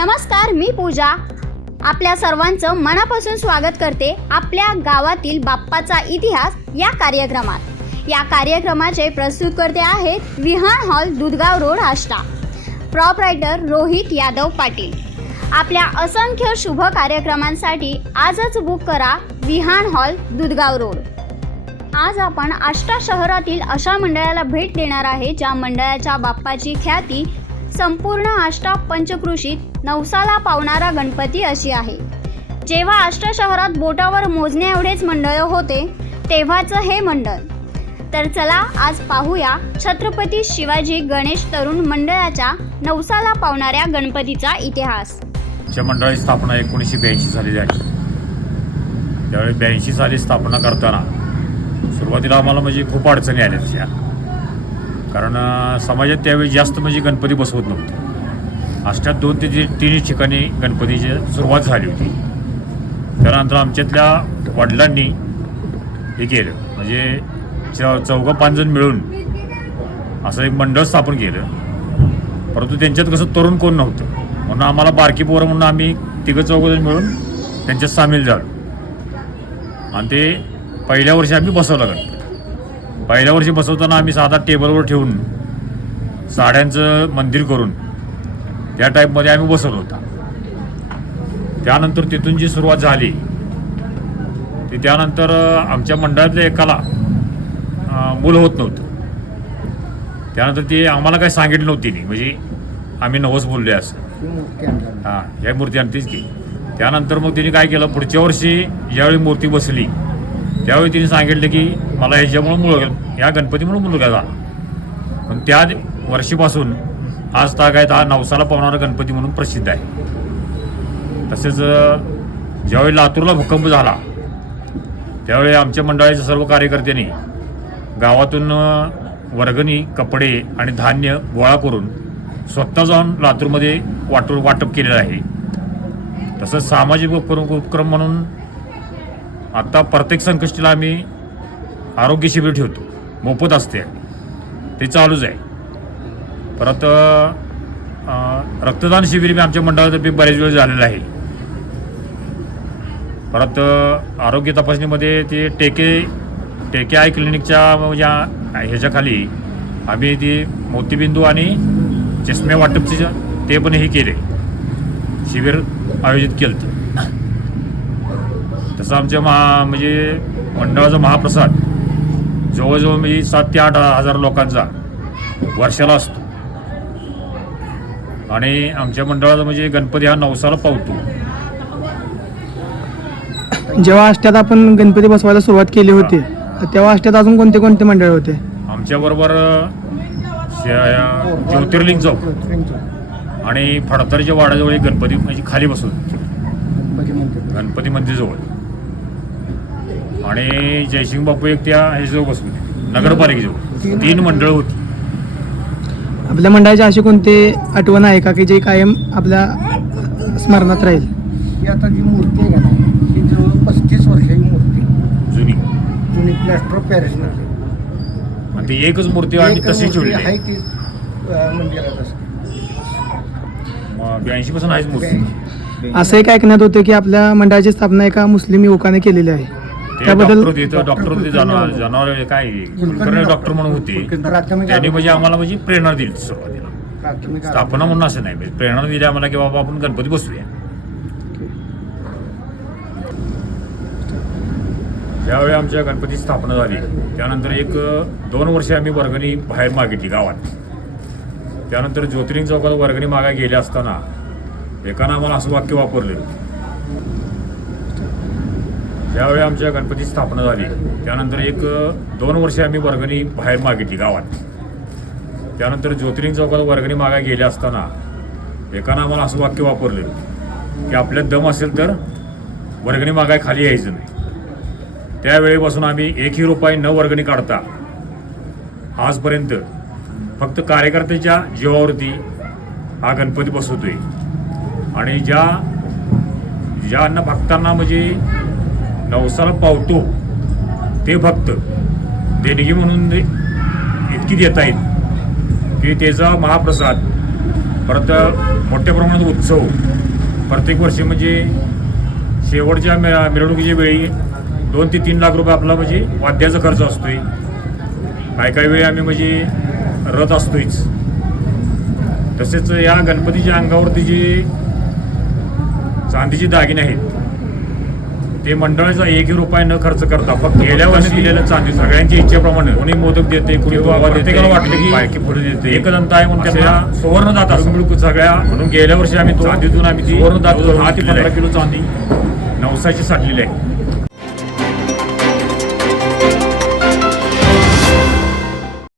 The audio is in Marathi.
नमस्कार मी पूजा. आपल्या सर्वांचं मनापासून स्वागत करते आपल्या गावातील बाप्पाचा इतिहास या कार्यक्रमात. या कार्यक्रमाचे प्रस्तुतकर्ते आहेत Vihan hall Dudhgaon road Ashta. Proprietor Rohit Yadav Patil. आपल्या असंख्य शुभ कार्यक्रमांसाठी आजच बुक करा विहान हॉल दुधगाव रोड. आज आपण आष्टा शहरातील अशा मंडळाला भेट देणार आहे ज्या मंडळाच्या बाप्पाची ख्याती संपूर्ण आष्टा पंचकृषीत नवसाला पावणारा गणपती अशी आहे. जेव्हा आष्टा शहरात बोटावर मोजण्या एवढेच मंडळ होते तेव्हाचं हे मंडळ. तर चला आज पाहूया छत्रपती शिवाजी गणेश तरुण मंडळाच्या नवसाला पावणाऱ्या गणपतीचा इतिहास. च्या मंडळाची स्थापना एकोणीसशे ब्याऐंशी साली झाली. त्यावेळी ब्याऐंशी साली स्थापना करताना सुरुवातीला आम्हाला म्हणजे खूप अडचणी आल्या तशा. कारण समाजात त्यावेळी जास्त म्हणजे गणपती बसवत नव्हतं. अष्टात दोन ते ती- तीनच ठिकाणी गणपतीची सुरुवात झाली होती. त्यानंतर आमच्यातल्या वडिलांनी हे केलं. म्हणजे च चौघं पाचजण मिळून असं एक मंडळ स्थापन केलं. परंतु त्यांच्यात कसं तरुण कोण नव्हतं. म्हणून आम्हाला बारकी पोरं म्हणून आम्ही तिघं चौघजण मिळून त्यांच्यात सामील झालो. आणि ते पहिल्या वर्षी आम्ही बसवलं गणपती. पहिल्या वर्षी बसवताना आम्ही साधा टेबलवर ठेवून साड्यांचं मंदिर करून त्या टाईपमध्ये आम्ही बसवलं होता. त्यानंतर तिथून जी सुरुवात झाली ती त्यानंतर आमच्या मंडळातल्या एकाला मुलं मूल होत नव्हतं. त्यानंतर ते आम्हाला काही सांगितलं नव्हती नाही म्हणजे आम्ही नवस आहे असं. हां या मूर्ती आणतीच की त्यानंतर मग तिने काय केलं पुढच्या वर्षी ज्यावेळी मूर्ती बसली त्यावेळी तिने सांगितलं की मला ह्याच्यामुळं मुलगा या गणपतीमुळं मुलगा झाला. पण त्या वर्षीपासून आज ताग आहेत हा नवसाला पावणारा गणपती म्हणून प्रसिद्ध आहे. तसेच ज्यावेळी लातूरला भूकंप झाला त्यावेळी आमच्या मंडळाच्या सर्व कार्यकर्त्यांनी गावातून वर्गणी कपडे आणि धान्य गोळा करून स्वतः जाऊन लातूरमध्ये वाटू वाटप केलेलं आहे. तसंच सामाजिक उपक्रम उपक्रम म्हणून आता प्रत्येक संकष्टीला आम्ही आरोग्य शिबिर ठेवतो. मोफत असते. ते चालूच आहे. परत रक्तदान शिबिर मी आमच्या मंडळातर्फे बरेच वेळ झालेलं आहे. परत आरोग्य तपासणीमध्ये ते टेके टेके आय क्लिनिकच्या म्हणजे ह्याच्याखाली आम्ही ती मोतीबिंदू आणि चष्मे वाटपचे ते पण हे केले. शिबिर आयोजित केलं तसं आमच्या महा म्हणजे मंडळाचा महाप्रसाद. जवळजवळ म्हणजे सात ते आठ हजार लोकांचा वर्षाला असतो. आणि आमच्या मंडळाचा म्हणजे गणपती हा नवसाला पावतो. जेव्हा अष्ट्यात आपण गणपती बसवायला सुरुवात केली होती तेव्हा अष्ट्यात अजून कोणते कोणते मंडळ होते? आमच्याबरोबर ज्योतिर्लिंग चौक आणि फडतरच्या वाड्याजवळ एक गणपती म्हणजे खाली बसवत. गणपती मंदिरजवळ. आणि जयसिंग बापू एक त्या ह्याच्याजवळ बसवते नगरपालिकेजवळ. तीन मंडळ होती. आपल्या मंडळाची अशी कोणती आठवण आहे का की जे कायम आपल्या स्मरणात राहील? ही आता जी मूर्ती आहे का ही जवळ पस्तीस वर्षाची मूर्ती. जुनी. जुनी प्लॅस्टर ऑफ पॅरिस आणि ती एकच मूर्ती आम्ही तशी ठेवली आहे. ती मंदिरात असते. ब्याऐंशी पासून आहेच मूर्ती. असं एक ऐकण्यात होतं की आपल्या मंडळाची स्थापना एका मुस्लिम युवकाने केलेली आहे. त्याबद्दल डॉक्टर होते तर डॉक्टर होते जनावर जनावर काय कुलकर्णी डॉक्टर म्हणून होते? त्यांनी म्हणजे आम्हाला म्हणजे प्रेरणा दिली सुरुवातीला. स्थापना म्हणून असं नाही म्हणजे प्रेरणा दिली आम्हाला की बाबा आपण गणपती बसूया ज्यावेळी आमच्या गणपती स्थापना झाली त्यानंतर एक दोन वर्षे आम्ही वर्गणी बाहेर मागितली गावात. त्यानंतर ज्योतिर्लिंग चौकात वर्गणी मागा गेल्या असताना एकानं आम्हाला असं वाक्य वापरलं ज्यावेळी आमच्या गणपती स्थापना झाली त्यानंतर एक दोन वर्षे आम्ही वर्गणी बाहेर मागितली गावात. त्यानंतर ज्योतिर्लिंग चौकात वर्गणी मागा गेल्या असताना एकानं आम्हाला असं वाक्य वापरलं की आपल्यात दम असेल तर वर्गणी मागाय खाली यायचं नाही. त्यावेळेपासून आम्ही एकही रुपये न वर्गणी काढता आजपर्यंत फक्त कार्यकर्त्याच्या जीवावरती हा गणपती बसवतोय. आणि ज्या ज्यांना भक्तांना म्हणजे नवसाला पावतो ते. फक्त देणगी म्हणून इतकी देता येईल की त्याचा महाप्रसाद परत मोठ्या प्रमाणात उत्सव. प्रत्येक वर्षी म्हणजे शेवटच्या मि- मिरवणुकीच्या वेळी दोन ते तीन लाख रुपये आपला म्हणजे वाद्याचा खर्च असतो आहे काही काही वेळी आम्ही म्हणजे रथ असतोयच. तसेच या गणपतीच्या अंगावरती जे चांदीचे दागिने आहेत ते मंडळाचा एकही रुपये न खर्च करता फक्त गेल्या वर्षी दिलेलं चांदी सगळ्यांची इच्छेप्रमाणे कोणी मोदक देते कोणी बाबा प्रत्येकाला वाटलं की बायकी पुढे देते. एकदंत आहे म्हणून त्यांना सुवर्ण दात असं सगळ्या म्हणून गेल्या वर्षी आम्ही चांदीतून आम्ही ती सुवर्ण दात दहा ते पंधरा किलो चांदी नवसाची साठलेली आहे.